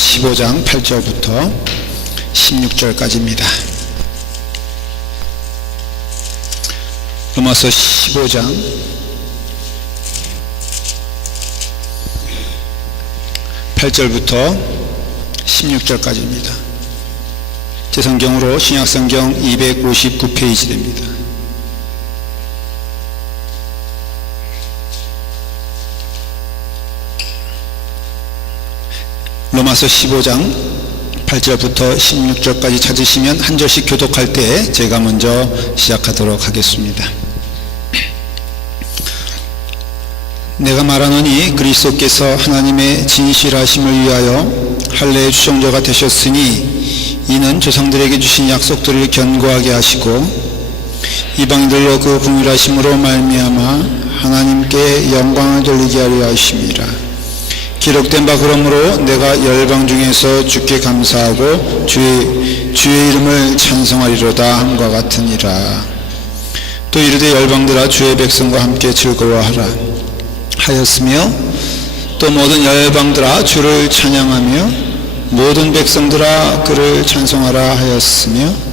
15장 8절부터 16절까지입니다. 로마서 15장 8절부터 16절까지입니다. 제 성경으로 신약성경 259페이지 됩니다. 로마서 15장 8절부터 16절까지 찾으시면 한 절씩 교독할 때 제가 먼저 시작하도록 하겠습니다. 내가 말하노니 그리스도께서 하나님의 진실하심을 위하여 할례의 추종자가 되셨으니 이는 조상들에게 주신 약속들을 견고하게 하시고 이방인들로 그 긍휼하심으로 말미암아 하나님께 영광을 돌리게 하려 하심이라. 기록된 바 그러므로 내가 열방 중에서 주께 감사하고 주의 이름을 찬송하리로다 함과 같으니라. 또 이르되 열방들아 주의 백성과 함께 즐거워하라 하였으며 또 모든 열방들아 주를 찬양하며 모든 백성들아 그를 찬송하라 하였으며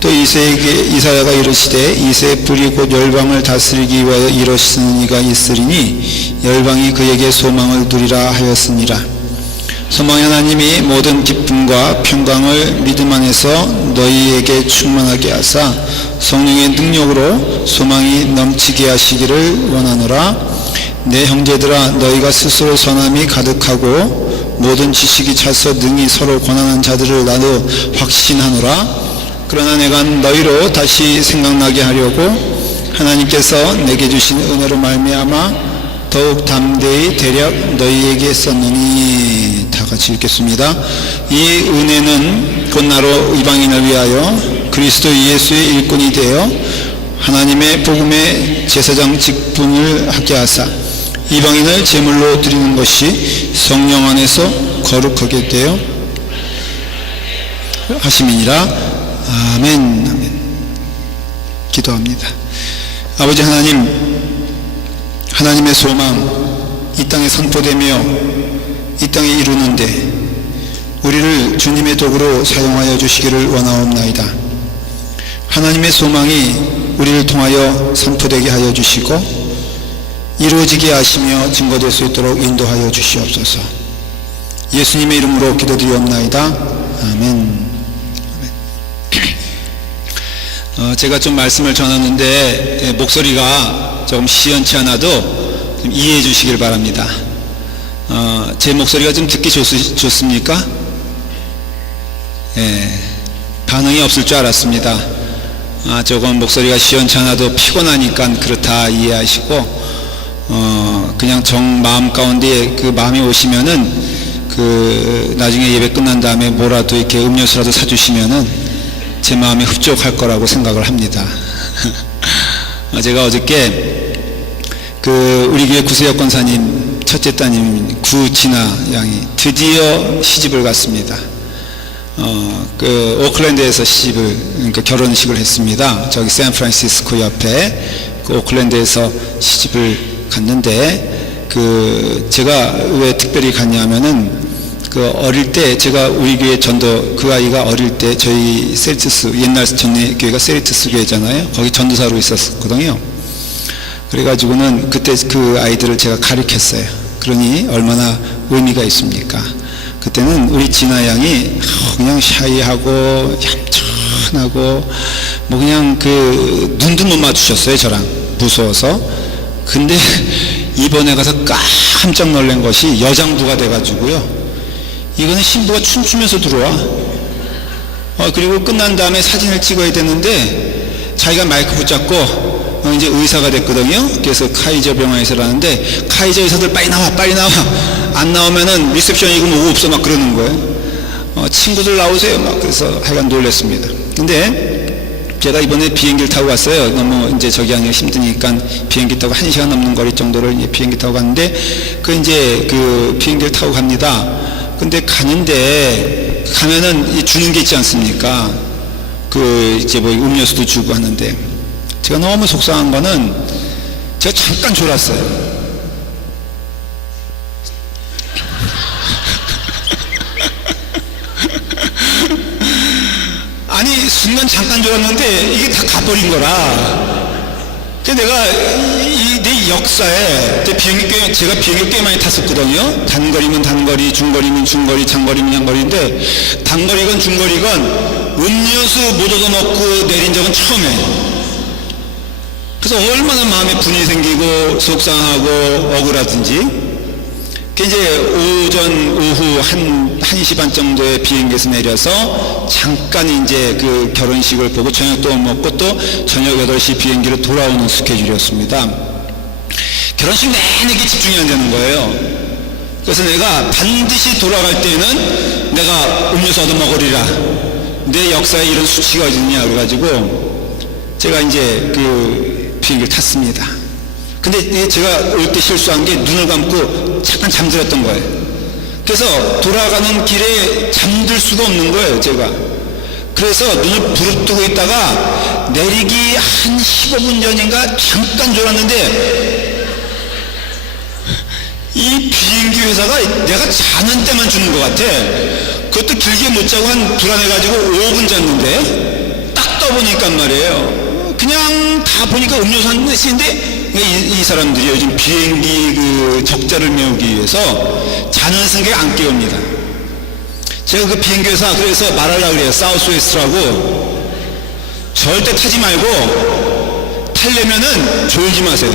또 이사야가 이르시되 이새 불이 곧 열방을 다스리기 위하여 이르시는 이가 있으리니 열방이 그에게 소망을 두리라 하였으니라. 소망의 하나님이 모든 기쁨과 평강을 믿음 안에서 너희에게 충만하게 하사 성령의 능력으로 소망이 넘치게 하시기를 원하노라. 내 형제들아 너희가 스스로 선함이 가득하고 모든 지식이 차서 능히 서로 권한한 자들을 나도 확신하노라. 그러나 내가 너희로 다시 생각나게 하려고 하나님께서 내게 주신 은혜로 말미암아 더욱 담대히 대략 너희에게 썼느니. 다 같이 읽겠습니다. 이 은혜는 곧 나로 이방인을 위하여 그리스도 예수의 일꾼이 되어 하나님의 복음의 제사장 직분을 하게 하사 이방인을 제물로 드리는 것이 성령 안에서 거룩하게 되어 하심이니라. 아멘. 아멘. 기도합니다. 아버지 하나님, 하나님의 소망 이 땅에 선포되며 이 땅에 이루는데 우리를 주님의 도구로 사용하여 주시기를 원하옵나이다. 하나님의 소망이 우리를 통하여 선포되게 하여 주시고 이루어지게 하시며 증거될 수 있도록 인도하여 주시옵소서. 예수님의 이름으로 기도드리옵나이다. 아멘. 제가 좀 말씀을 전하는데 목소리가 조금 시원치 않아도 좀 이해해 주시길 바랍니다. 제 목소리가 좀 듣기 좋습니까? 반응이 없을 줄 알았습니다. 조금 목소리가 시원치 않아도 피곤하니까 그렇다 이해하시고 그냥 정 마음 가운데 그 마음이 오시면은 나중에 예배 끝난 다음에 뭐라도 이렇게 음료수라도 사주시면은 제 마음이 흡족할 거라고 생각을 합니다. 제가 어저께 우리 교회 구세혁 권사님 첫째 따님 구진아 양이 드디어 시집을 갔습니다. 오클랜드에서 그러니까 결혼식을 했습니다. 저기 샌프란시스코 옆에 오클랜드에서 시집을 갔는데 제가 왜 특별히 갔냐면은 어릴 때 제가 우리 교회 전도 아이가 어릴 때 저희 세리투스 옛날 전에 교회가 세리투스 교회잖아요. 거기 전도사로 있었거든요. 그래가지고는 그때 그 아이들을 제가 가르쳤어요. 그러니 얼마나 의미가 있습니까? 그때는 우리 진아 양이 그냥 샤이하고 얌전하고 뭐 그냥 눈도 못 맞추셨어요. 저랑 무서워서. 근데 이번에 가서 깜짝 놀란 것이 여장부가 돼가지고요. 이거는 신부가 춤추면서 들어와. 그리고 끝난 다음에 사진을 찍어야 되는데 자기가 마이크 붙잡고 이제 의사가 됐거든요. 그래서 카이저 병원에서 하는데 카이저 의사들 빨리 나와 안 나오면은 리셉션이고 뭐 없어 막 그러는 거예요. 친구들 나오세요 막. 그래서 하여간 놀랬습니다. 근데 제가 이번에 비행기를 타고 갔어요. 너무 이제 저기 하기가 힘드니까 비행기 타고 1시간 넘는 거리 정도를 비행기 타고 갔는데 이제 비행기를 타고 갑니다. 근데 가면은 주는 게 있지 않습니까? 이제 뭐 음료수도 주고 하는데 제가 너무 속상한 거는 제가 잠깐 졸았어요. 순간 잠깐 졸았는데 이게 다 가버린 거라. 그래서 내가 내 역사에 제가 비행기 꽤 많이 탔었거든요. 단거리면 단거리, 중거리면 중거리, 장거리면 장거리인데 단거리건 중거리건 음료수 못 얻어먹고 내린 적은 처음이에요. 그래서 얼마나 마음에 분이 생기고 속상하고 억울하든지. 이제 오후 1시 반 정도에 비행기에서 내려서 잠깐 이제 그 결혼식을 보고 저녁도 먹고 또 저녁 8시 비행기로 돌아오는 스케줄이었습니다. 결혼식 내내 이게 집중이 안 되는 거예요. 그래서 내가 반드시 돌아갈 때는 내가 음료수 얻어 먹으리라. 내 역사에 이런 수치가 어딨냐 그래가지고 제가 이제 그 비행기를 탔습니다. 근데 제가 올 때 실수한 게 눈을 감고 잠깐 잠들었던 거예요. 그래서 돌아가는 길에 잠들 수가 없는 거예요, 제가. 그래서 눈을 부릅뜨고 있다가 내리기 한 15분 전인가 잠깐 졸았는데 이 비행기 회사가 내가 자는 때만 주는 것 같아. 그것도 길게 못 자고 한 불안해가지고 5분 잤는데 딱 떠보니까 말이에요. 그냥 다 보니까 음료수 한 잔인데 이 사람들이 요즘 비행기 그 적자를 메우기 위해서 자는 승객 안 깨웁니다. 제가 그 비행기 회사 그래서 말하려고 그래요. 사우스웨스트라고. 절대 타지 말고 타려면은 졸지 마세요.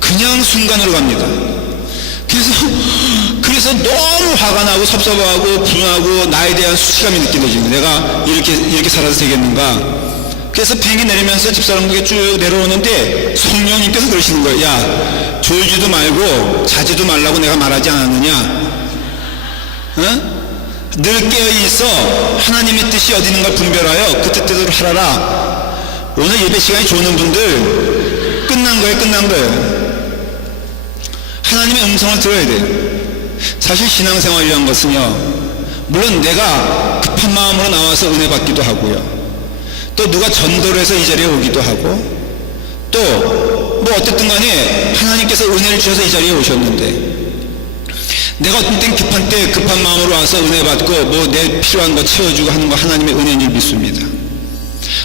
그냥 순간으로 갑니다. 그래서 너무 화가 나고 섭섭하고 분하고 나에 대한 수치감이 느껴지는 거예요. 내가 이렇게 살아도 되겠는가. 그래서 비행기 내리면서 집사람에게 쭉 내려오는데 성령님께서 그러시는 거예요. 야, 졸지도 말고 자지도 말라고 내가 말하지 않았느냐? 어? 늘 깨어있어 하나님의 뜻이 어디 있는가 분별하여 그 뜻대로 하라라. 오늘 예배 시간이 좋은 분들 끝난 거예요. 하나님의 음성을 들어야 돼요. 사실 신앙생활이란 것은요, 물론 내가 급한 마음으로 나와서 은혜 받기도 하고요, 또 누가 전도를 해서 이 자리에 오기도 하고, 또 뭐 어쨌든 간에 하나님께서 은혜를 주셔서 이 자리에 오셨는데, 내가 어떤 땐 급한 때 급한 마음으로 와서 은혜 받고 뭐 내 필요한 거 채워주고 하는 거 하나님의 은혜인 줄 믿습니다.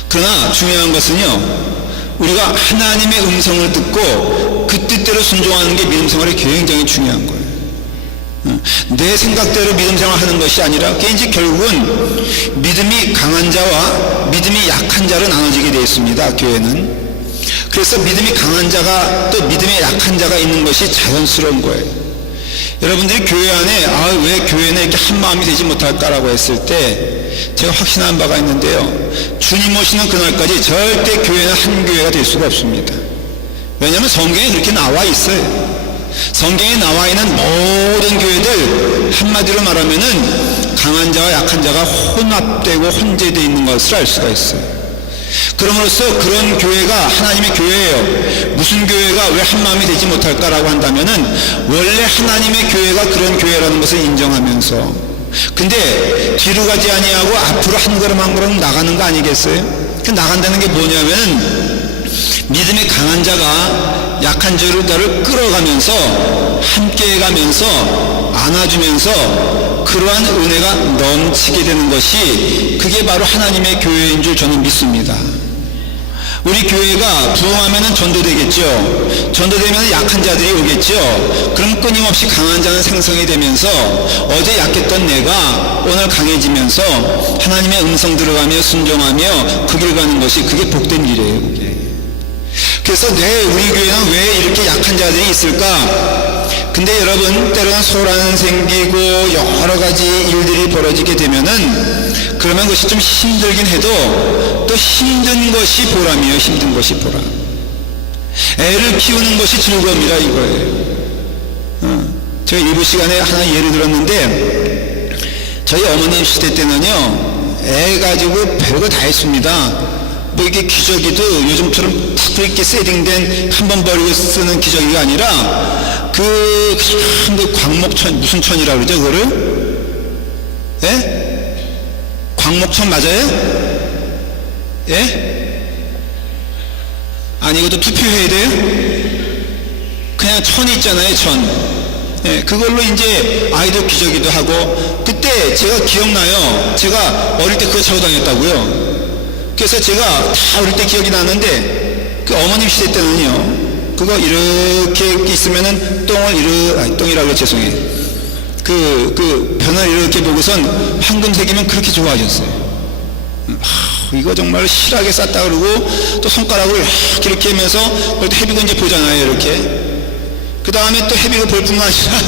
그러나 중요한 것은요, 우리가 하나님의 음성을 듣고 그 뜻대로 순종하는 게 믿음 생활이 굉장히 중요한 거예요. 내 생각대로 믿음 생활하는 것이 아니라 그게 이제 결국은 믿음이 강한 자와 믿음이 약한 자로 나눠지게 되어 있습니다. 교회는. 그래서 믿음이 강한 자가 또 믿음이 약한 자가 있는 것이 자연스러운 거예요. 여러분들이 교회 안에 왜 교회는 이렇게 한 마음이 되지 못할까라고 했을 때 제가 확신한 바가 있는데요, 주님 오시는 그날까지 절대 교회는 한 교회가 될 수가 없습니다. 왜냐하면 성경에 그렇게 나와 있어요. 성경에 나와 있는 모든 교회들 한마디로 말하면은 강한 자와 약한 자가 혼합되고 혼재되어 있는 것을 알 수가 있어요. 그럼으로써 그런 교회가 하나님의 교회예요. 무슨 교회가 왜 한마음이 되지 못할까라고 한다면은 원래 하나님의 교회가 그런 교회라는 것을 인정하면서, 근데 뒤로 가지 아니하고 앞으로 한 걸음 한 걸음 나가는 거 아니겠어요? 그 나간다는 게 뭐냐면은 믿음의 강한 자가 약한 자를 끌어가면서 함께 가면서 안아주면서 그러한 은혜가 넘치게 되는 것이, 그게 바로 하나님의 교회인 줄 저는 믿습니다. 우리 교회가 부흥하면 전도되겠죠. 전도되면 약한 자들이 오겠죠. 그럼 끊임없이 강한 자는 생성이 되면서 어제 약했던 내가 오늘 강해지면서 하나님의 음성 들어가며 순종하며 그 길 가는 것이, 그게 복된 길이에요. 그게. 그래서 우리 교회는 왜 이렇게 약한 자들이 있을까? 근데 여러분, 때로는 소란 생기고 여러 가지 일들이 벌어지게 되면은, 그러면 그것이 좀 힘들긴 해도 또 힘든 것이 보람이에요. 힘든 것이 보람. 애를 키우는 것이 즐거움이라 이거예요. 제가 일부 시간에 하나 예를 들었는데, 저희 어머님 시대 때는요, 애 가지고 별거 다 했습니다. 뭐 이게 기저귀도 요즘처럼 탁 이렇게 세팅된 한 번 버리고 쓰는 기저귀가 아니라 그 광목천, 무슨 천이라고 그러죠 그거를? 예? 광목천 맞아요? 예? 아니 이것도 투표해야 돼요? 그냥 천이 있잖아요, 천. 예, 그걸로 이제 아이들 기저귀도 하고. 그때 제가 기억나요. 제가 어릴 때 그거 차고 다녔다고요. 그래서 제가 다 어릴 때 기억이 나는데 그 어머님 시대 때는요, 그거 이렇게 있으면은 똥이라고 죄송해요. 그 변을 이렇게 보고선 황금색이면 그렇게 좋아하셨어요. 이거 정말 실하게 쌌다 그러고 또 손가락을 이렇게 하면서 또 헤비고 이제 보잖아요. 이렇게 그 다음에 또 헤비고 볼 뿐만 아니라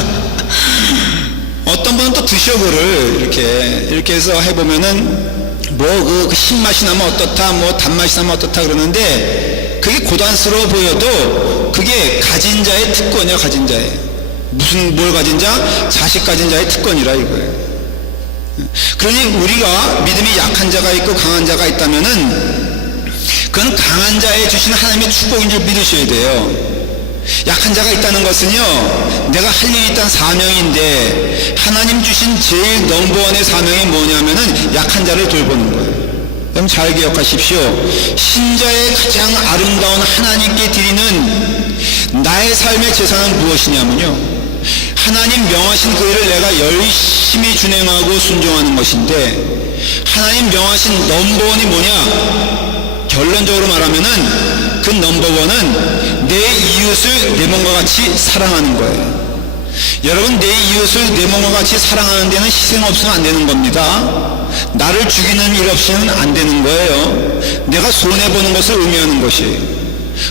어떤 분은 또 드셔 그를 이렇게 해서 해보면은 뭐 그 신맛이 나면 어떻다, 뭐 단맛이 나면 어떻다 그러는데 그게 고단스러워 보여도 그게 가진 자의 특권이야. 가진 자의 뭘 가진 자? 자식 가진 자의 특권이라 이거예요. 그러니 우리가 믿음이 약한 자가 있고 강한 자가 있다면은 그건 강한 자에 주신 하나님의 축복인 줄 믿으셔야 돼요. 약한 자가 있다는 것은요, 내가 할 일이 있다는 사명인데 하나님 주신 제일 넘버원의 사명이 뭐냐면은 약한 자를 돌보는 거예요. 여러분 잘 기억하십시오. 신자의 가장 아름다운 하나님께 드리는 나의 삶의 제사는 무엇이냐면요, 하나님 명하신 그 일을 내가 열심히 준행하고 순종하는 것인데, 하나님 명하신 넘버원이 뭐냐? 결론적으로 말하면은 그 넘버원은 내 이웃을 내 몸과 같이 사랑하는 거예요. 여러분, 내 이웃을 내 몸과 같이 사랑하는 데는 희생 없으면 안 되는 겁니다. 나를 죽이는 일 없이는 안 되는 거예요. 내가 손해보는 것을 의미하는 것이에요.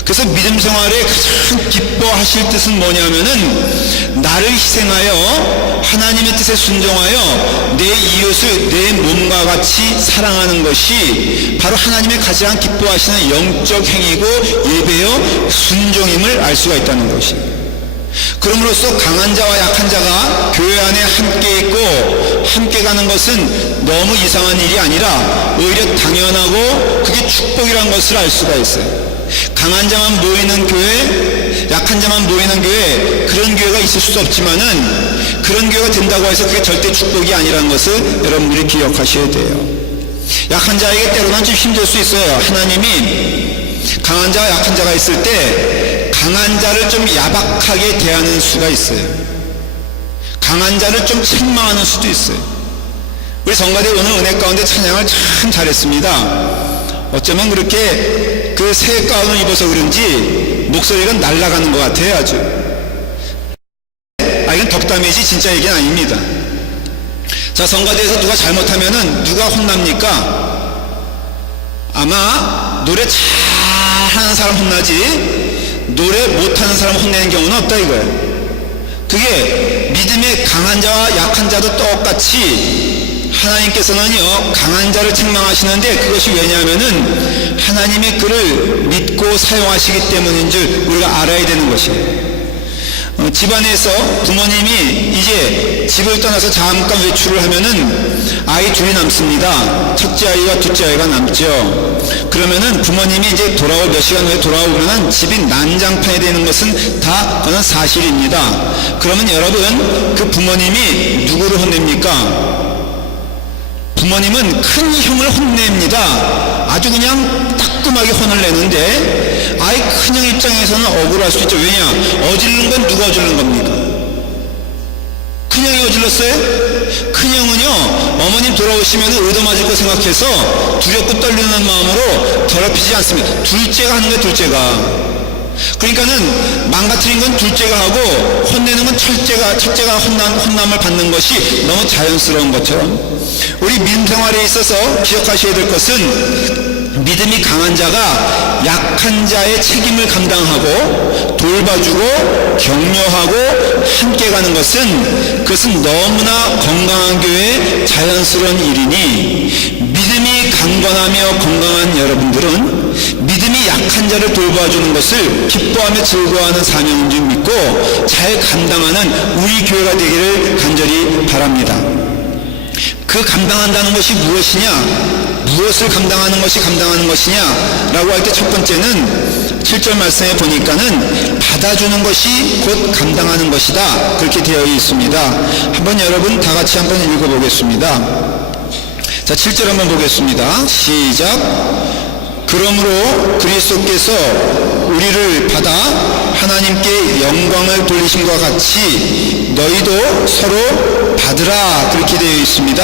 그래서 믿음 생활에 가장 기뻐하실 뜻은 뭐냐면은 나를 희생하여 하나님의 뜻에 순종하여 내 이웃을 내 몸과 같이 사랑하는 것이 바로 하나님의 가장 기뻐하시는 영적 행위고 예배요 순종임을 알 수가 있다는 것이에요. 그럼으로써 강한 자와 약한 자가 교회 안에 함께 있고 함께 가는 것은 너무 이상한 일이 아니라 오히려 당연하고 그게 축복이라는 것을 알 수가 있어요. 강한 자만 모이는 교회, 약한 자만 모이는 교회, 그런 교회가 있을 수도 없지만은 그런 교회가 된다고 해서 그게 절대 축복이 아니라는 것을 여러분들이 기억하셔야 돼요. 약한 자에게 때로는 좀 힘들 수 있어요. 하나님이 강한 자와 약한 자가 있을 때 강한 자를 좀 야박하게 대하는 수가 있어요. 강한 자를 좀 책망하는 수도 있어요. 우리 성가대 오늘 은혜 가운데 찬양을 참 잘했습니다. 어쩌면 그렇게 그 새 가운을 입어서 그런지 목소리가 날아가는 것 같아요. 아주 이건 덕담이지 진짜 얘기는 아닙니다. 자, 성가대에서 누가 잘못하면은 누가 혼납니까? 아마 노래 잘하는 사람 혼나지 노래 못하는 사람 혼내는 경우는 없다 이거예요. 그게 믿음의 강한 자와 약한 자도 똑같이 하나님께서는요 강한 자를 책망하시는데 그것이 왜냐하면은 하나님의 그를 믿고 사용하시기 때문인 줄 우리가 알아야 되는 것이에요. 집안에서 부모님이 이제 집을 떠나서 잠깐 외출을 하면은 아이 둘이 남습니다. 첫째 아이와 둘째 아이가 남죠. 그러면은 부모님이 이제 몇 시간 후에 돌아오면은 집이 난장판이 되는 것은 다 그건 사실입니다. 그러면 여러분, 그 부모님이 누구를 혼냅니까? 부모님은 큰 형을 혼냅니다. 아주 그냥 따끔하게 혼을 내는데 아이 큰형 입장에서는 억울할 수 있죠. 왜냐? 어지르는 건 누가 어지르는 겁니까? 큰형이 어질렀어요? 큰형은요 어머님 돌아오시면 얻어맞을 거 생각해서 두렵고 떨리는 마음으로 더럽히지 않습니다. 둘째가 하는 거예요. 둘째가. 그러니까는 망가뜨린 건 둘째가 하고 혼내는 건 첫째가 혼남을 받는 것이 너무 자연스러운 것처럼 우리 믿음 생활에 있어서 기억하셔야 될 것은 믿음이 강한 자가 약한 자의 책임을 감당하고 돌봐주고 격려하고 함께 가는 그것은 너무나 건강한 교회의 자연스러운 일이니 믿음이 강건하며 건강한 여러분들은 믿음이 약한 자를 돌봐주는 것을 기뻐하며 즐거워하는 사명인 줄 믿고 잘 감당하는 우리 교회가 되기를 간절히 바랍니다. 그 감당한다는 것이 무엇이냐? 무엇을 감당하는 것이 감당하는 것이냐? 라고 할 때 첫 번째는 7절 말씀에 보니까는 받아주는 것이 곧 감당하는 것이다. 그렇게 되어 있습니다. 한번 여러분 다 같이 한번 읽어보겠습니다. 자, 7절 한번 보겠습니다. 시작. 그러므로 그리스도께서 우리를 받아 하나님께 영광을 돌리심과 같이 너희도 서로 받으라. 그렇게 되어 있습니다.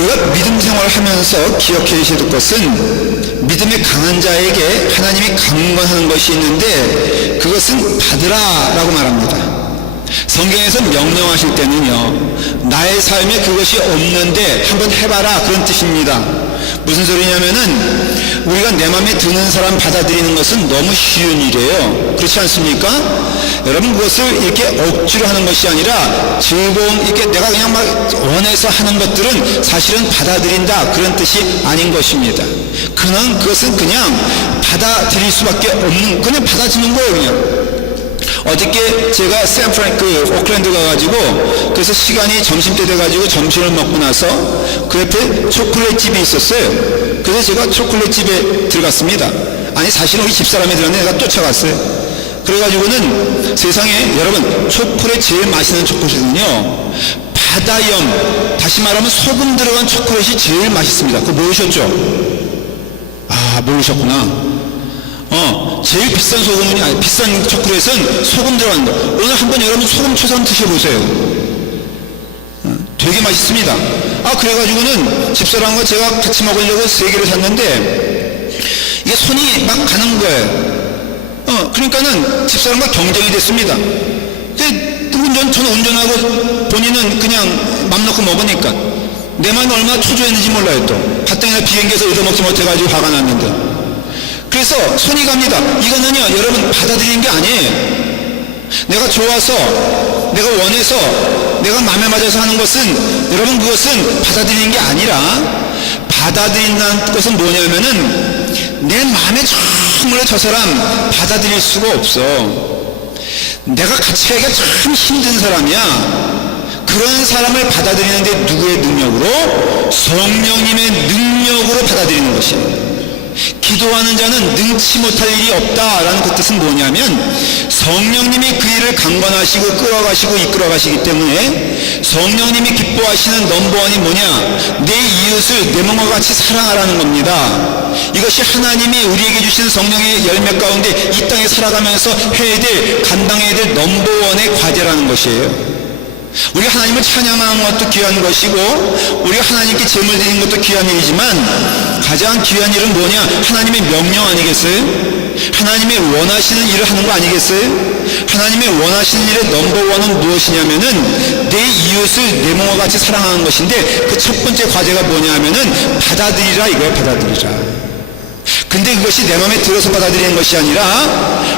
우리가 믿음 생활을 하면서 기억해야 될 것은 믿음의 강한 자에게 하나님이 강권하는 것이 있는데 그것은 받으라 라고 말합니다. 성경에서 명령하실 때는요, 나의 삶에 그것이 없는데 한번 해봐라 그런 뜻입니다. 무슨 소리냐면은 우리가 내 마음에 드는 사람 받아들이는 것은 너무 쉬운 일이에요. 그렇지 않습니까? 여러분, 그것을 이렇게 억지로 하는 것이 아니라 즐거운, 이렇게 내가 그냥 막 원해서 하는 것들은 사실은 받아들인다 그런 뜻이 아닌 것입니다. 그것은 그냥 받아들일 수밖에 없는, 그냥 받아주는 거예요. 그냥 어저께 제가 오클랜드 가가지고, 그래서 시간이 점심때 돼가지고 점심을 먹고 나서 그 옆에 초콜릿 집이 있었어요. 그래서 제가 초콜릿 집에 들어갔습니다. 아니, 사실은 우리 집사람이 들었는데 내가 쫓아갔어요. 그래가지고는 세상에, 여러분, 초콜릿 제일 맛있는 초콜릿은요, 바다염, 다시 말하면 소금 들어간 초콜릿이 제일 맛있습니다. 그거 모르셨죠? 아, 모르셨구나. 제일 비싼 비싼 초콜릿은 소금 들어간 거. 오늘 한번 여러분 소금 쳐서 한번 드셔보세요. 되게 맛있습니다. 그래가지고는 집사람과 제가 같이 먹으려고 3개를 샀는데 이게 손이 막 가는 거예요. 그러니까는 집사람과 경쟁이 됐습니다. 저는 운전하고 본인은 그냥 맘 놓고 먹으니까 내 마음이 얼마나 초조했는지 몰라요. 또 가뜩이나 비행기에서 얻어먹지 못해가지고 화가 났는데, 그래서 손이 갑니다. 이거는요, 여러분, 받아들이는 게 아니에요. 내가 좋아서, 내가 원해서, 내가 마음에 맞아서 하는 것은, 여러분, 그것은 받아들이는 게 아니라, 받아들인다는 것은 뭐냐면은 내 마음에 정말 저 사람 받아들일 수가 없어. 내가 같이 하기가 참 힘든 사람이야. 그런 사람을 받아들이는데 누구의 능력으로? 성령님의 능력으로 받아들이는 것이에요. 기도하는 자는 능치 못할 일이 없다라는 그 뜻은 뭐냐면, 성령님이 그 일을 강권하시고 끌어가시고 이끌어가시기 때문에 성령님이 기뻐하시는 넘버원이 뭐냐? 내 이웃을 내 몸과 같이 사랑하라는 겁니다. 이것이 하나님이 우리에게 주신 성령의 열매 가운데 이 땅에 살아가면서 해야 될, 감당해야 될 넘버원의 과제라는 것이에요. 우리가 하나님을 찬양하는 것도 귀한 것이고, 우리가 하나님께 제물 드리는 것도 귀한 일이지만, 가장 귀한 일은 뭐냐? 하나님의 명령 아니겠어요? 하나님의 원하시는 일을 하는 거 아니겠어요? 하나님의 원하시는 일의 넘버원은 무엇이냐면은 내 이웃을 내 몸과 같이 사랑하는 것인데, 그 첫 번째 과제가 뭐냐 하면은 받아들이라 이거예요. 받아들이라. 근데 그것이 내 마음에 들어서 받아들이는 것이 아니라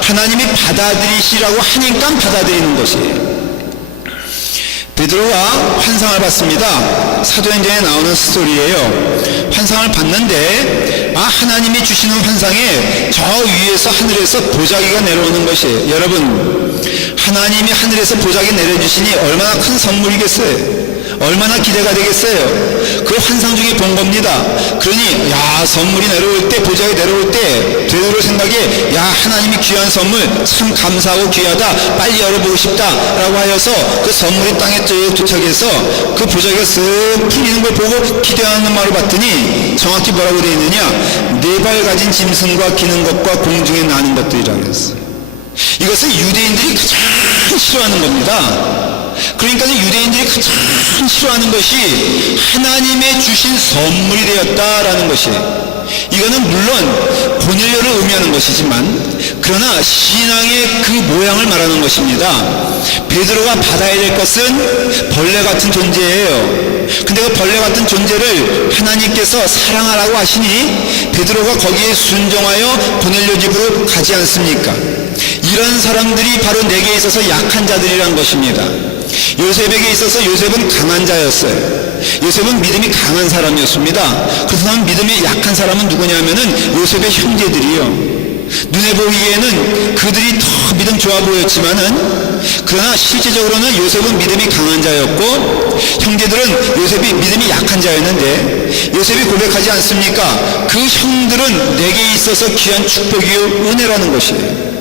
하나님이 받아들이시라고 하니까 받아들이는 것이에요. 베드로가 환상을 봤습니다. 사도행전에 나오는 스토리예요. 환상을 봤는데 하나님이 주시는 환상에 저 위에서 하늘에서 보자기가 내려오는 것이에요. 여러분, 하나님이 하늘에서 보자기 내려주시니 얼마나 큰 선물이겠어요? 얼마나 기대가 되겠어요? 그 환상 중에 본 겁니다. 그러니 선물이 내려올 때, 보자기 내려올 때 베드로 생각에 하나님이 귀한 선물 참 감사하고 귀하다, 빨리 열어보고 싶다 라고 하여서 그 선물이 땅에 쭉 도착해서 그 보자기가 쓱 풀리는 걸 보고 기대하는 말을 봤더니 정확히 뭐라고 되어 있느냐? 4발 가진 짐승과 기는 것과 공중에 나는 것들이라고 했어요. 이것은 유대인들이 가장 싫어하는 겁니다. 그러니까 유대인들이 가장 싫어하는 것이 하나님의 주신 선물이 되었다라는 것이에요. 이거는 물론 고넬료를 의미하는 것이지만, 그러나 신앙의 그 모양을 말하는 것입니다. 베드로가 받아야 될 것은 벌레 같은 존재예요. 근데 그 벌레 같은 존재를 하나님께서 사랑하라고 하시니 베드로가 거기에 순종하여 고넬료 집으로 가지 않습니까? 이런 사람들이 바로 내게 있어서 약한 자들이란 것입니다. 요셉에게 있어서 요셉은 강한 자였어요. 요셉은 믿음이 강한 사람이었습니다. 그렇다면 믿음이 약한 사람은 누구냐면은 요셉의 형제들이요. 눈에 보기에는 그들이 더 믿음 좋아 보였지만은, 그러나 실제적으로는 요셉은 믿음이 강한 자였고 형제들은 요셉이 믿음이 약한 자였는데, 요셉이 고백하지 않습니까? 그 형들은 내게 있어서 귀한 축복이요 은혜라는 것이에요.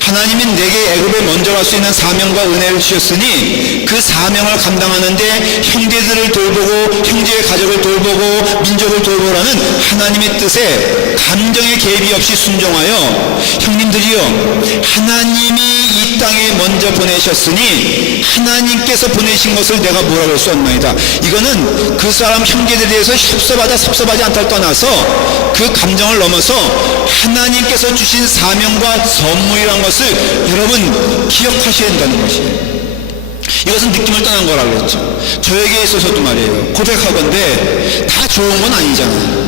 하나님이 내게 애굽에 먼저 갈 수 있는 사명과 은혜를 주셨으니 그 사명을 감당하는데 형제들을 돌보고 형제의 가족을 돌보고 민족을 돌보라는 하나님의 뜻에 감정의 개입이 없이 순종하여, 형님들이요, 하나님이 이 땅에 먼저 보내셨으니 하나님께서 보내신 것을 내가 뭐라고 할 수 없나이다. 이거는 그 사람 형제들에 대해서 섭섭하지 않다를 떠나서 그 감정을 넘어서 하나님께서 주신 사명과 선물이란 것을 여러분 기억하셔야 된다는 것이에요. 이것은 느낌을 떠난 거라고 그랬죠. 저에게 있어서도 말이에요. 고백하건대 다 좋은 건 아니잖아요.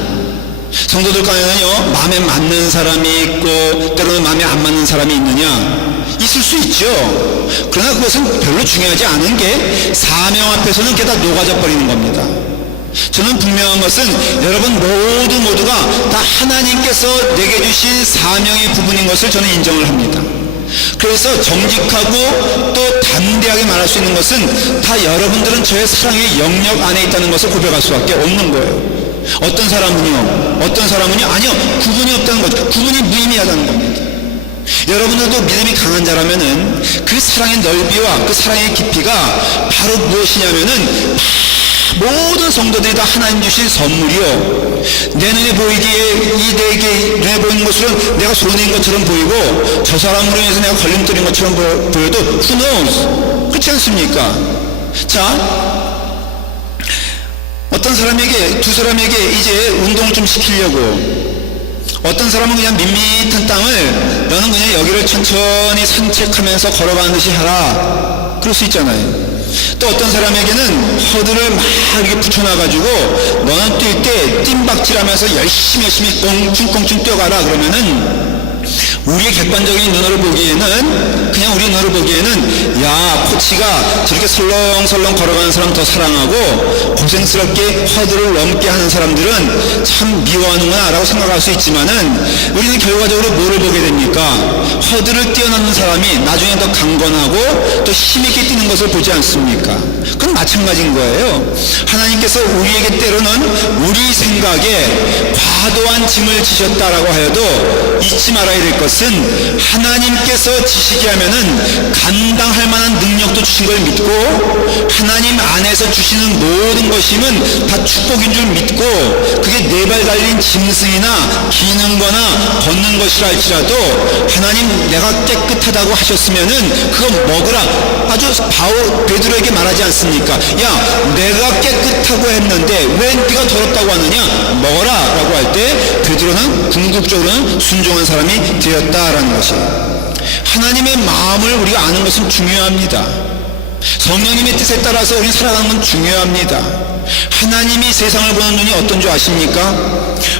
성도들 간에는요, 마음에 맞는 사람이 있고 때로는 마음에 안 맞는 사람이 있느냐, 있을 수 있죠. 그러나 그것은 별로 중요하지 않은 게 사명 앞에서는 그게 다 녹아져 버리는 겁니다. 저는 분명한 것은 여러분 모두가 다 하나님께서 내게 주신 사명의 부분인 것을 저는 인정을 합니다. 그래서 정직하고 또 담대하게 말할 수 있는 것은 다 여러분들은 저의 사랑의 영역 안에 있다는 것을 고백할 수밖에 없는 거예요. 어떤 사람은요, 아니요, 구분이 없다는 거죠. 구분이 무의미하다는 겁니다. 여러분들도 믿음이 강한 자라면은 그 사랑의 넓이와 그 사랑의 깊이가 바로 무엇이냐면은 모든 성도들이 다 하나님 주신 선물이요, 내 눈에 보이기에 내게 눈에 보이는 것으로는 내가 손해인 것처럼 보이고 저 사람으로 인해서 내가 걸림돌인 것처럼 보여도 who knows? 그렇지 않습니까? 자, 어떤 사람에게, 두 사람에게 이제 운동을 좀 시키려고, 어떤 사람은 그냥 밋밋한 땅을 너는 그냥 여기를 천천히 산책하면서 걸어가는 듯이 하라, 그럴 수 있잖아요. 또 어떤 사람에게는 허들을 막 이렇게 붙여놔가지고 너는 뛸 때 뜀박질하면서 열심히 꽁충꽁충 뛰어가라 그러면은 우리의 객관적인 눈으로 보기에는, 그냥 우리 눈으로 보기에는 야, 코치가 저렇게 설렁설렁 걸어가는 사람 더 사랑하고 고생스럽게 허들을 넘게 하는 사람들은 참 미워하는구나 라고 생각할 수 있지만은, 우리는 결과적으로 뭐를 보게 됩니까? 허들을 뛰어넘는 사람이 나중에 더 강건하고 또 힘있게 뛰는 것을 보지 않습니까? 그건 마찬가지인 거예요. 하나님께서 우리에게 때로는 우리 생각에 과도한 짐을 지셨다라고 하여도 잊지 말아야 될 것은, 하나님께서 지시게 하면은 감당할 만한 능력도 주신 걸 믿고, 하나님 안에서 주시는 모든 것이면 다 축복인 줄 믿고, 그게 네 발 달린 짐승이나 기는 거나 걷는 것이라 할지라도 하나님 내가 깨끗하다고 하셨으면은 그거 먹으라, 아주 베드로에게 말하지 않습니까? 야, 내가 깨끗하고 했는데 왜 네가 더럽다고 하느냐, 먹어라 라고 할 때 베드로는 궁극적으로는 순종한 사람이 되었다라는 것이에요. 하나님의 마음을 우리가 아는 것은 중요합니다. 성령님의 뜻에 따라서 우리 살아가는 건 중요합니다. 하나님이 세상을 보는 눈이 어떤 줄 아십니까?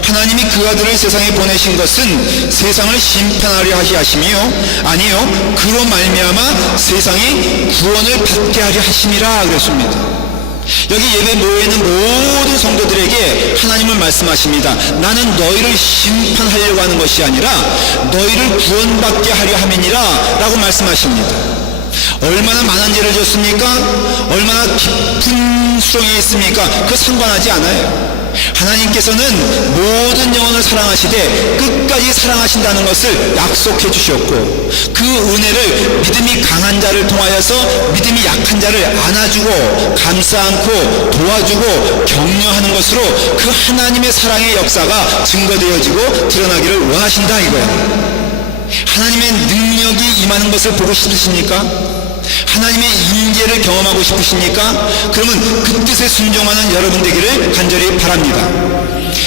하나님이 그 아들을 세상에 보내신 것은 세상을 심판하려 하심이요, 아니요, 그로 말미암아 세상이 구원을 받게 하려 하심이라 그랬습니다. 여기 예배 모여있는 모든 성도들에게 하나님은 말씀하십니다. 나는 너희를 심판하려고 하는 것이 아니라 너희를 구원받게 하려 함이니라 라고 말씀하십니다. 얼마나 많은 죄를 졌습니까? 얼마나 깊은 수렁에 있습니까? 그거 상관하지 않아요. 하나님께서는 모든 영혼을 사랑하시되 끝까지 사랑하신다는 것을 약속해 주셨고, 그 은혜를 믿음이 강한 자를 통하여서 믿음이 약한 자를 안아주고 감싸 안고 도와주고 격려하는 것으로 그 하나님의 사랑의 역사가 증거되어지고 드러나기를 원하신다 이거예요. 하나님의 능력이 임하는 것을 보고 싶으십니까? 하나님의 임재를 경험하고 싶으십니까? 그러면 그 뜻에 순종하는 여러분 되기를 간절히 바랍니다.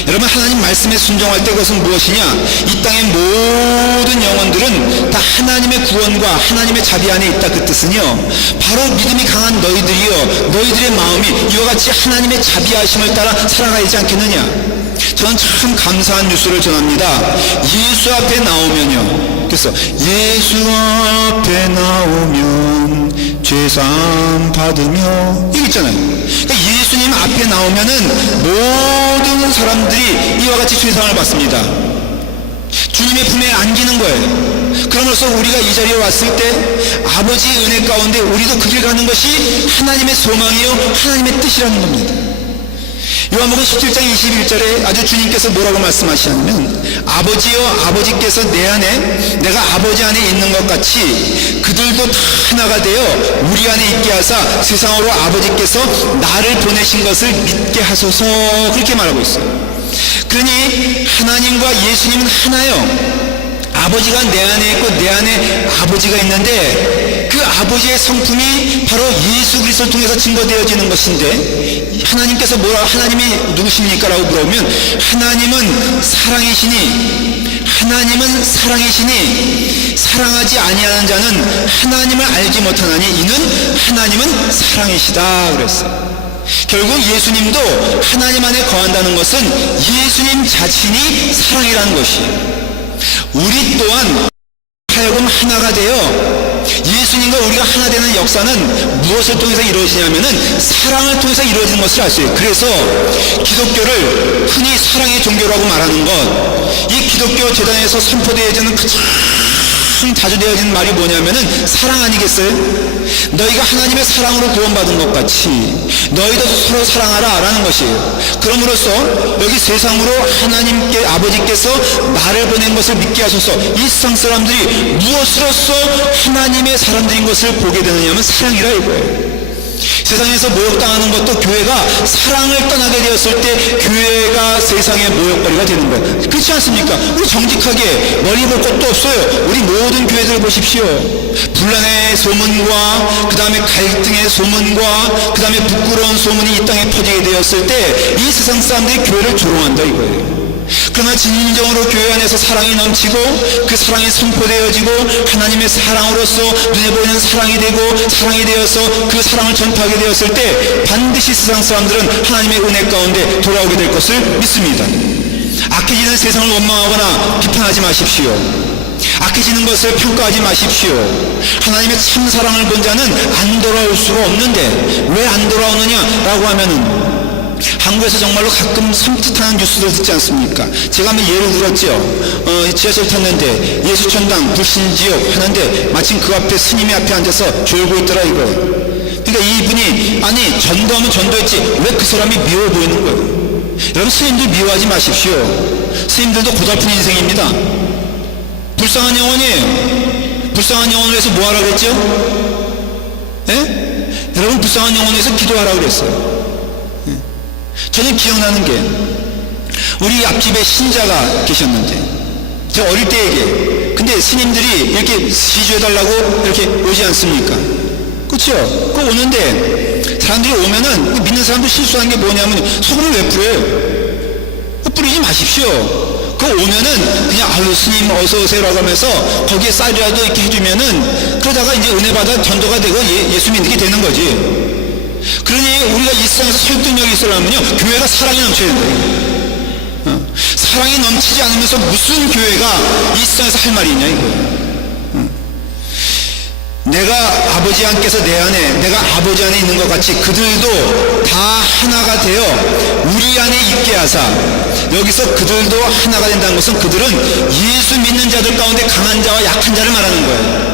여러분, 하나님 말씀에 순종할 때 그것은 무엇이냐? 이 땅의 모든 영혼들은 다 하나님의 구원과 하나님의 자비 안에 있다. 그 뜻은요, 바로 믿음이 강한 너희들이요, 너희들의 마음이 이와 같이 하나님의 자비하심을 따라 살아가야지 않겠느냐? 저는 참 감사한 뉴스를 전합니다. 예수 앞에 나오면요, 그래서 예수 앞에 나오면 죄사함 받으며, 이거 있잖아요. 그러니까 예수님 앞에 나오면은 모든 사람들이 이와 같이 죄사함을 받습니다. 주님의 품에 안기는 거예요. 그러면서 우리가 이 자리에 왔을 때 아버지의 은혜 가운데 우리도 그 길 가는 것이 하나님의 소망이요, 하나님의 뜻이라는 겁니다. 요한복음 17장 21절에 아주 주님께서 뭐라고 말씀하시냐면, 아버지여, 아버지께서 내 안에, 내가 아버지 안에 있는 것 같이 그들도 다 하나가 되어 우리 안에 있게 하사 세상으로 아버지께서 나를 보내신 것을 믿게 하소서, 그렇게 말하고 있어요. 그러니 하나님과 예수님은 하나요. 아버지가 내 안에 있고 내 안에 아버지가 있는데 그 아버지의 성품이 바로 예수 그리스도를 통해서 증거되어지는 것인데, 하나님께서 하나님이 누구십니까? 라고 물어보면 하나님은 사랑이시니 사랑하지 아니하는 자는 하나님을 알지 못하나니 이는 하나님은 사랑이시다 그랬어요. 결국 예수님도 하나님 안에 거한다는 것은 예수님 자신이 사랑이라는 것이에요. 우리 또한 하여금 하나가 되어 예수님과 우리가 하나 되는 역사는 무엇을 통해서 이루어지냐면은 사랑을 통해서 이루어지는 것을 알 수 있어요. 그래서 기독교를 흔히 사랑의 종교라고 말하는 것, 이 기독교 재단에서 선포되어지는 가장 자주 되어지는 말이 뭐냐면은 사랑 아니겠어요? 너희가 하나님의 사랑으로 구원받은 것 같이 너희도 서로 사랑하라 라는 것이에요. 그럼으로써 여기 세상으로 하나님께 아버지께서 나를 보낸 것을 믿게 하셔서 이 세상 사람들이 무엇으로써 하나님의 사람들인 것을 보게 되느냐면 사랑이라 이거예요. 세상에서 모욕당하는 것도 교회가 사랑을 떠나게 되었을 때 교회가 세상의 모욕거리가 되는 거예요. 그렇지 않습니까? 우리 정직하게 머리 볼 것도 없어요. 우리 모든 교회들을 보십시오. 분란의 소문과 그 다음에 갈등의 소문과 그 다음에 부끄러운 소문이 이 땅에 퍼지게 되었을 때 이 세상 사람들이 교회를 조롱한다 이거예요. 그러나 진정으로 교회 안에서 사랑이 넘치고 그 사랑이 선포되어지고 하나님의 사랑으로서 눈에 보이는 사랑이 되고 사랑이 되어서 그 사랑을 전파하게 되었을 때 반드시 세상 사람들은 하나님의 은혜 가운데 돌아오게 될 것을 믿습니다. 악해지는 세상을 원망하거나 비판하지 마십시오. 악해지는 것을 평가하지 마십시오. 하나님의 참 사랑을 본 자는 안 돌아올 수가 없는데 왜 안 돌아오느냐라고 하면은 한국에서 정말로 가끔 섬뜩한 뉴스를 듣지 않습니까? 제가 한번 예를 들었죠. 지하철 탔는데 예수천당 불신지옥 하는데 마침 그 앞에 스님이 앞에 앉아서 졸고 있더라 이거예요. 그러니까 이분이 아니 전도하면 전도했지 왜 그 사람이 미워 보이는 거예요? 여러분 스님들 미워하지 마십시오. 스님들도 고달픈 인생입니다. 불쌍한 영혼이에요. 불쌍한 영혼을 위해서 뭐 하라고 했죠? 예? 여러분 불쌍한 영혼을 위해서 기도하라고 그랬어요. 저는 기억나는 게 우리 앞집에 신자가 계셨는데 제가 어릴 때 얘기해요. 근데 스님들이 이렇게 시주해달라고 이렇게 오지 않습니까? 그렇죠? 그 오는데 사람들이 오면은 믿는 사람들 실수하는 게 뭐냐면 소금을 왜 뿌려요? 뿌리지 마십시오. 그 오면은 그냥 아유 스님 어서 오세요라고 하면서 거기에 쌀이라도 이렇게 해주면은 그러다가 이제 은혜 받아 전도가 되고 예수 믿게 되는 거지. 그러니 우리가 이 세상에서 설득력이 있으려면요 교회가 사랑이 넘쳐야 된다. 사랑이 넘치지 않으면서 무슨 교회가 이 세상에서 할 말이 있냐 이거예요. 내가 아버지 안께서 내 안에 내가 아버지 안에 있는 것 같이 그들도 다 하나가 되어 우리 안에 있게 하사, 여기서 그들도 하나가 된다는 것은 그들은 예수 믿는 자들 가운데 강한 자와 약한 자를 말하는 거예요.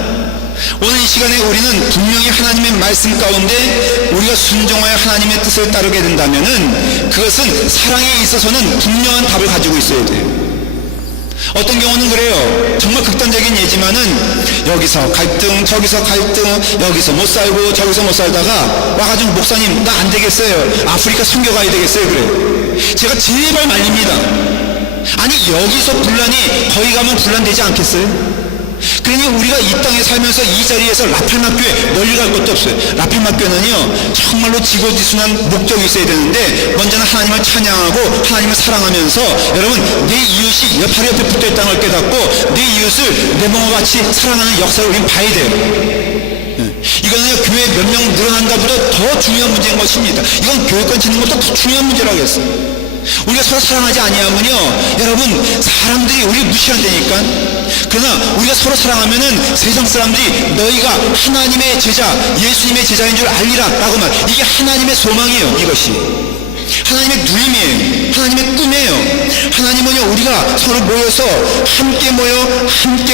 오늘 이 시간에 우리는 분명히 하나님의 말씀 가운데 우리가 순종하여 하나님의 뜻을 따르게 된다면은 그것은 사랑에 있어서는 분명한 답을 가지고 있어야 돼요. 어떤 경우는 그래요. 정말 극단적인 예지만은 여기서 갈등 저기서 갈등 여기서 못 살고 저기서 못 살다가 와가지고 목사님 나 안 되겠어요. 아프리카 선교 가야 되겠어요. 그래. 제가 제발 말립니다. 아니 여기서 분란이 거기 가면 분란되지 않겠어요? 그러니 우리가 이 땅에 살면서 이 자리에서 라펠마교회 멀리 갈 것도 없어요. 라펠마교회는요 정말로 지고지순한 목적이 있어야 되는데 먼저는 하나님을 찬양하고 하나님을 사랑하면서 여러분 내 이웃이 바로 옆에 붙어있다는 걸 깨닫고 내 이웃을 내 몸과 같이 사랑하는 역사를 우리는 봐야 돼요. 이거는 교회 몇 명 늘어난다보다 더 중요한 문제인 것입니다. 이건 교회권 짓는 것도 더 중요한 문제라고 했어요. 우리가 서로 사랑하지 아니하면요 여러분 사람들이 우리를 무시한다니까. 그러나 우리가 서로 사랑하면은 세상 사람들이 너희가 하나님의 제자 예수님의 제자인 줄 알리라 라고 말. 이게 하나님의 소망이에요. 이것이 하나님의 누림이에요. 하나님의 꿈이에요. 하나님은요 우리가 서로 모여서 함께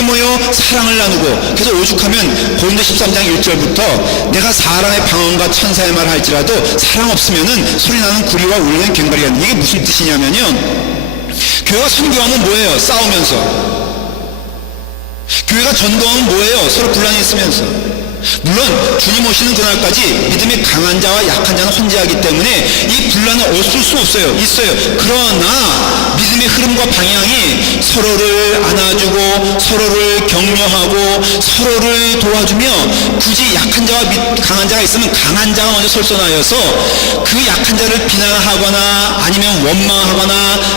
모여 사랑을 나누고, 그래서 오죽하면 고린도 13장 1절부터 내가 사람의 방언과 천사의 말을 할지라도 사랑 없으면은 소리나는 구리와 울리는 괭과리가 있는. 이게 무슨 뜻이냐면요 교회가 선교하면 뭐예요? 싸우면서. 교회가 전도하면 뭐예요? 서로 분란이 있으면서. 물론 주님 오시는 그날까지 믿음이 강한 자와 약한 자는 혼재하기 때문에 이 분란은 없을 수 없어요. 있어요. 그러나 믿음의 흐름과 방향이 서로를 안아주고 서로를 격려하고 서로를 도와주며, 굳이 약한 자와 강한 자가 있으면 강한 자가 먼저 설선하여서 그 약한 자를 비난하거나 아니면 원망하거나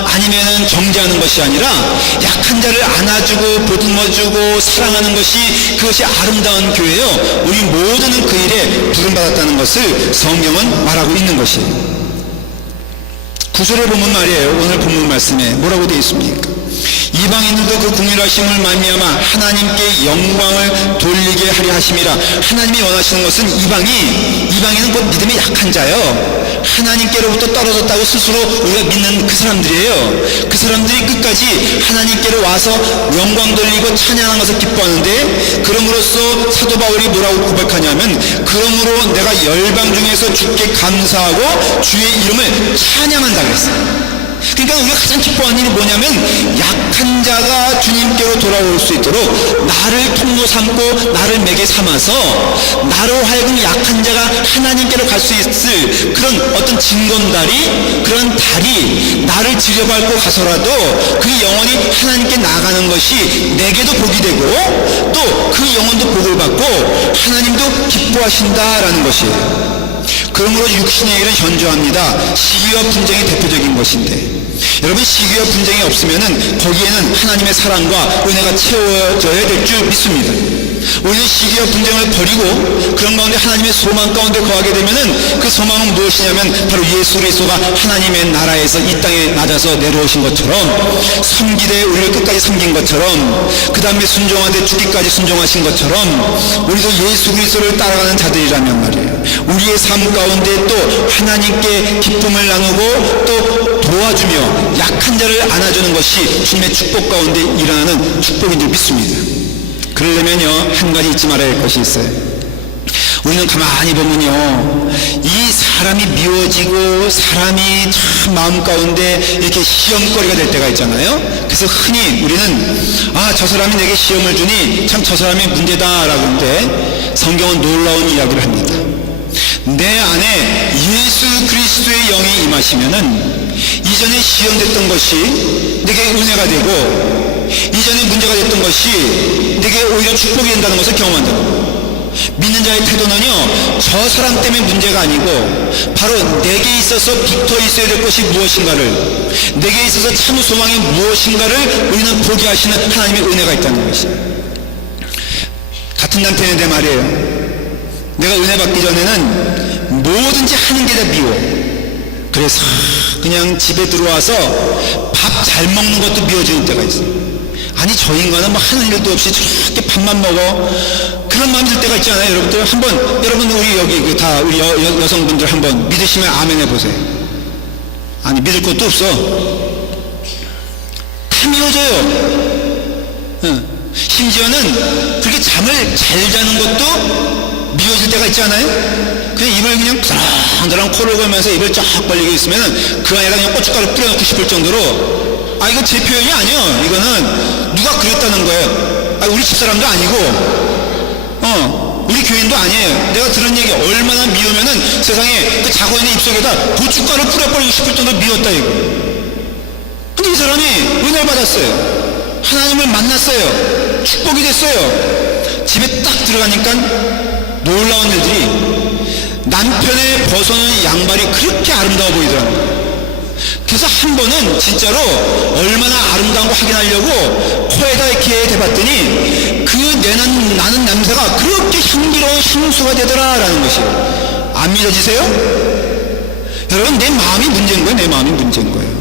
아니면 정죄하는 것이 아니라 약한 자를 안아주고 보듬어주고 사랑하는 것이, 그것이 아름다운 교회예요. 우리 모두는 그 일에 부름받았다는 것을 성경은 말하고 있는 것이에요. 9절에 보면 말이에요. 오늘 본문 말씀에 뭐라고 되어 있습니까? 이방인들도 그 궁휼하심을 말미암아 하나님께 영광을 돌리게 하려 하심이라. 하나님이 원하시는 것은 이방인은 곧 믿음이 약한 자요, 하나님께로부터 떨어졌다고 스스로 우리가 믿는 그 사람들이에요. 그 사람들이 끝까지 하나님께로 와서 영광 돌리고 찬양하는 것을 기뻐하는데, 그럼으로써 사도 바울이 뭐라고 고백하냐면, 그러므로 내가 열방 중에서 주께 감사하고 주의 이름을 찬양한다 그랬어요. 그러니까 우리가 가장 기뻐하는 일이 뭐냐면, 약한 자가 주님께로 돌아올 수 있도록 나를 통로 삼고 나를 매개 삼아서 나로 하여금 약한 자가 하나님께로 갈 수 있을 그런 어떤 징검다리, 그런 다리, 나를 지려밟고 가서라도 그 영혼이 하나님께 나가는 것이 내게도 복이 되고 또 그 영혼도 복을 받고 하나님도 기뻐하신다라는 것이에요. 그러므로 육신의 일은 현저합니다. 시기와 분쟁이 대표적인 것인데, 여러분, 시기와 분쟁이 없으면은 거기에는 하나님의 사랑과 은혜가 채워져야 될 줄 믿습니다. 우리는 시기와 분쟁을 버리고 그런 가운데 하나님의 소망 가운데 거하게 되면은 그 소망은 무엇이냐면 바로 예수 그리스도가 하나님의 나라에서 이 땅에 낮아서 내려오신 것처럼, 섬기되 우리를 끝까지 섬긴 것처럼, 그 다음에 순종하되 죽기까지 순종하신 것처럼 우리도 예수 그리스도를 따라가는 자들이라면 말이에요. 우리의 삶 가운데 또 하나님께 기쁨을 나누고 또 도와주며 약한 자를 안아주는 것이 주님의 축복 가운데 일어나는 축복인 줄 믿습니다. 그러려면요, 한 가지 잊지 말아야 할 것이 있어요. 우리는 가만히 보면요, 이 사람이 미워지고 사람이 참 마음 가운데 이렇게 시험거리가 될 때가 있잖아요. 그래서 흔히 우리는 저 사람이 내게 시험을 주니 참 저 사람이 문제다라고 하는데, 성경은 놀라운 이야기를 합니다. 내 안에 예수 그리스도의 영이 임하시면은 이전에 시험됐던 것이 내게 은혜가 되고 이전에 문제가 됐던 것이 내게 오히려 축복이 된다는 것을 경험한다고. 믿는 자의 태도는요, 저 사람 때문에 문제가 아니고 바로 내게 있어서 붙어 있어야 될 것이 무엇인가를, 내게 있어서 참 소망이 무엇인가를 우리는 보게 하시는 하나님의 은혜가 있다는 것이에요. 같은 남편인데 말이에요, 내가 은혜 받기 전에는 뭐든지 하는 게 다 미워. 그래서 그냥 집에 들어와서 밥 잘 먹는 것도 미워지는 때가 있어요. 아니, 저 인간은 뭐 하는 일도 없이 저렇게 밥만 먹어. 그런 마음이 들 때가 있잖아요. 여러분 우리 여기 다 우리 여성분들 한번 믿으시면 아멘 해보세요. 아니, 믿을 것도 없어. 다 미워져요. 심지어는 그렇게 잠을 잘 자는 것도 미워질 때가 있지 않아요? 그냥 입을 그냥 드랑드랑 코를 걸면서 입을 쫙 벌리고 있으면은 그 안에다 그냥 고춧가루 뿌려놓고 싶을 정도로, 이거 제 표현이 아니에요. 이거는 누가 그랬다는 거예요. 우리 집사람도 아니고, 우리 교인도 아니에요. 내가 들은 얘기, 얼마나 미우면은 세상에 그 자고 있는 입속에다 고춧가루 뿌려버리고 싶을 정도로 미웠다 이거. 근데 이 사람이 은혜를 받았어요. 하나님을 만났어요. 축복이 됐어요. 집에 딱 들어가니까 놀라운 일들이, 남편의 벗어놓은 양말이 그렇게 아름다워 보이더라고요. 그래서 한 번은 진짜로 얼마나 아름다운 거 확인하려고 코에다 이렇게 대봤더니 그 나는 냄새가 그렇게 향기로운 향수가 되더라라는 것이에요. 안 믿어지세요? 여러분, 내 마음이 문제인 거예요. 내 마음이 문제인 거예요.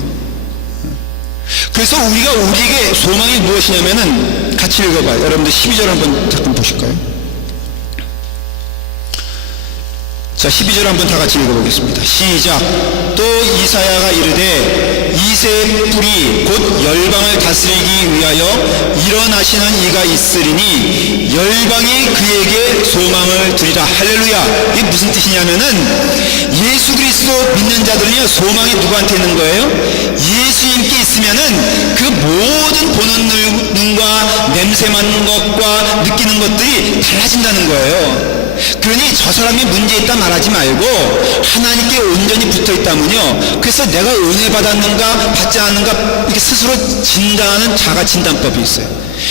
그래서 우리에게 소망이 무엇이냐면은, 같이 읽어봐요. 여러분들 12절 한번 잠깐 보실까요? 자, 12절 한번 다 같이 읽어보겠습니다. 시작. 또 이사야가 이르되 이새의 뿔이 곧 열방을 다스리기 위하여 일어나시는 이가 있으리니 열방이 그에게 소망을 두리라. 할렐루야. 이게 무슨 뜻이냐면은, 예수 그리스도 믿는 자들은요, 소망이 누구한테 있는 거예요? 예수님께 있으면은 그 모든 보는 눈과 냄새 맡는 것과 느끼는 것들이 달라진다는 거예요. 그러니 저 사람이 문제 있다 말하지 말고 하나님께 온전히 붙어 있다면요, 그래서 내가 은혜 받았는가 받지 않는가 이렇게 스스로 진단하는 자가 진단법이 있어요.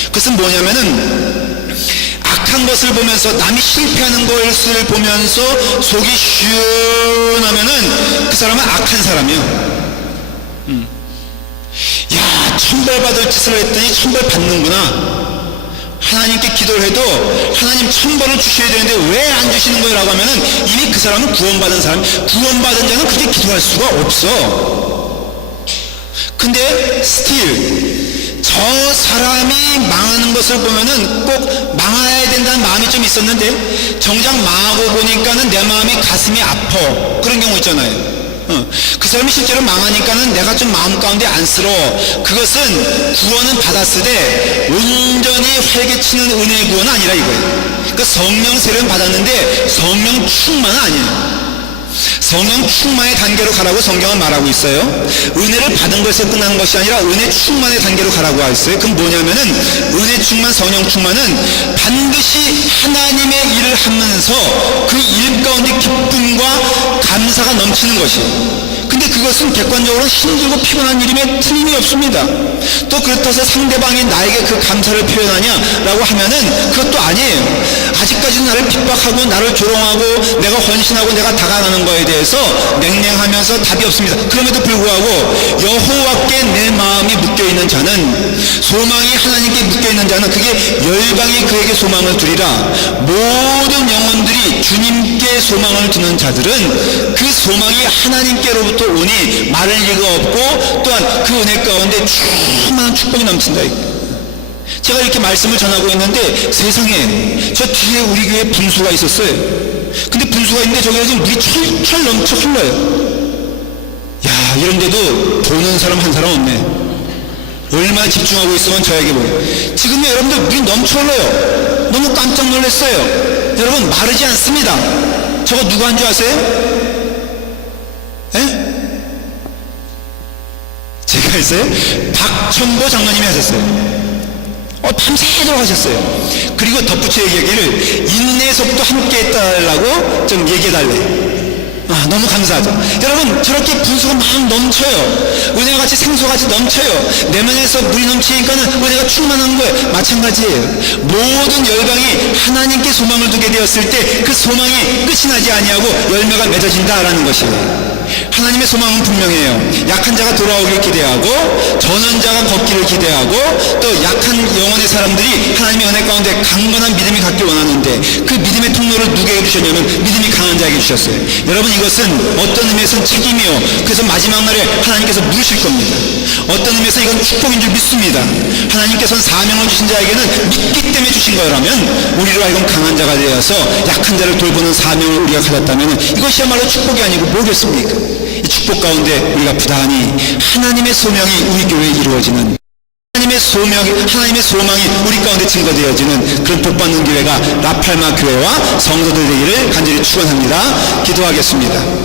그것은 뭐냐면은 악한 것을 보면서, 남이 실패하는 것을 보면서 속이 시원하면은 그 사람은 악한 사람이에요. 야, 천벌받을 짓을 했더니 천벌 받는구나. 하나님께 기도를 해도 하나님 천벌을 주셔야 되는데 왜 안 주시는 거예요? 라고 하면은 이미 그 사람은 구원받은 사람, 구원받은 자는 그렇게 기도할 수가 없어. 근데 저 사람이 망하는 것을 보면은 꼭 망해야 된다는 마음이 좀 있었는데 정작 망하고 보니까는 내 마음이 가슴이 아파. 그런 경우 있잖아요. 그 사람이 실제로 망하니까는 내가 좀 마음 가운데 안쓰러워. 그것은 구원은 받았으되 온전히 활개치는 은혜의 구원은 아니라 이거예요. 그러니까 성령 세례는 받았는데 성령 충만은 아니에요. 성령 충만의 단계로 가라고 성경은 말하고 있어요. 은혜를 받은 것에서 끝나는 것이 아니라 은혜 충만의 단계로 가라고 했어요. 그럼 뭐냐면은 은혜 충만, 성령 충만은 반드시 하나님의 일을 하면서 그 일 가운데 기쁨과 감사가 넘치는 것이에요. 근데 그것은 객관적으로 힘들고 피곤한 일임에 틀림이 없습니다. 또 그렇다고 해서 상대방이 나에게 그 감사를 표현하냐라고 하면은 그것도 아니에요. 아직까지는 나를 핍박하고 나를 조롱하고 내가 헌신하고 내가 다가가는 거에 대해서 냉랭하면서 답이 없습니다. 그럼에도 불구하고 여호와께 내 마음이 묶여있는 자는, 소망이 하나님께 묶여있는 자는 그게 열방이 그에게 소망을 두리라. 모든 영혼들이 주님께 소망을 두는 자들은 그 소망이 하나님께로부터 오니 말할 리가 없고 또한 그 은혜 가운데 충만한 축복이 넘친다. 제가 이렇게 말씀을 전하고 있는데 세상에 저 뒤에 우리 교회에 분수가 있었어요. 근데 분수가 있는데 저기가 지금 물이 철철 넘쳐 흘러요. 야, 이런데도 보는 사람 한 사람 없네. 얼마나 집중하고 있으면 저에게 보여요. 지금 여러분들 물이 넘쳐 흘러요. 너무 깜짝 놀랐어요. 여러분, 마르지 않습니다. 저거 누가 한 줄 아세요? 에? 제가 했어요? 박천보 장로님이 하셨어요. 밤새도록 하셨어요. 그리고 덧붙여 얘기하기를 인내 속도 함께 해달라고 좀 얘기해달래. 너무 감사하죠. 여러분, 저렇게 분수가 막 넘쳐요. 은혜가 같이 생수같이 넘쳐요. 내면에서 물이 넘치니까는 은혜가 충만한 거예요. 마찬가지예요. 모든 열방이 하나님께 소망을 두게 되었을 때 그 소망이 끝이 나지 아니하고 열매가 맺어진다라는 것이에요. 하나님의 소망은 분명해요. 약한 자가 돌아오기를 기대하고 전원자가 걷기를 기대하고 또 약한 영혼의 사람들이 하나님의 은혜 가운데 강건한 믿음이 갖길 원하는데 그 믿음의 통로를 누구에게 주셨냐면 믿음이 강한 자에게 주셨어요. 여러분, 이것은 어떤 의미에서는 책임이요, 그래서 마지막 날에 하나님께서 물으실 겁니다. 어떤 의미에서 이건 축복인 줄 믿습니다. 하나님께서는 사명을 주신 자에게는 믿기 때문에 주신 거라면 우리로 하여금 강한 자가 되어서 약한 자를 돌보는 사명을 우리가 가졌다면 이것이야말로 축복이 아니고 뭐겠습니까? 이 축복 가운데 우리가 부단히 하나님의 소명이 우리 교회에 이루어지는, 하나님의 소망이 우리 가운데 증거되어지는 그런 복받는 교회가 라팔마 교회와 성도들 되기를 간절히 축원합니다. 기도하겠습니다.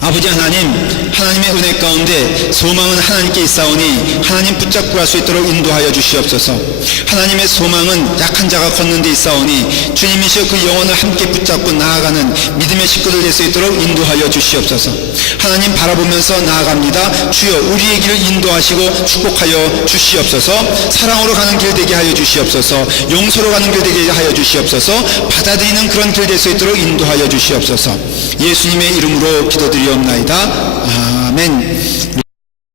아버지 하나님, 하나님의 은혜 가운데 소망은 하나님께 있사오니 하나님 붙잡고 갈 수 있도록 인도하여 주시옵소서. 하나님의 소망은 약한 자가 걷는 데 있사오니 주님이시여 그 영혼을 함께 붙잡고 나아가는 믿음의 식구들 될 수 있도록 인도하여 주시옵소서. 하나님 바라보면서 나아갑니다. 주여, 우리의 길을 인도하시고 축복하여 주시옵소서. 사랑으로 가는 길 되게 하여 주시옵소서. 용서로 가는 길 되게 하여 주시옵소서. 받아들이는 그런 길 될 수 있도록 인도하여 주시옵소서. 예수님의 이름으로 기도드리옵나이다. 아멘.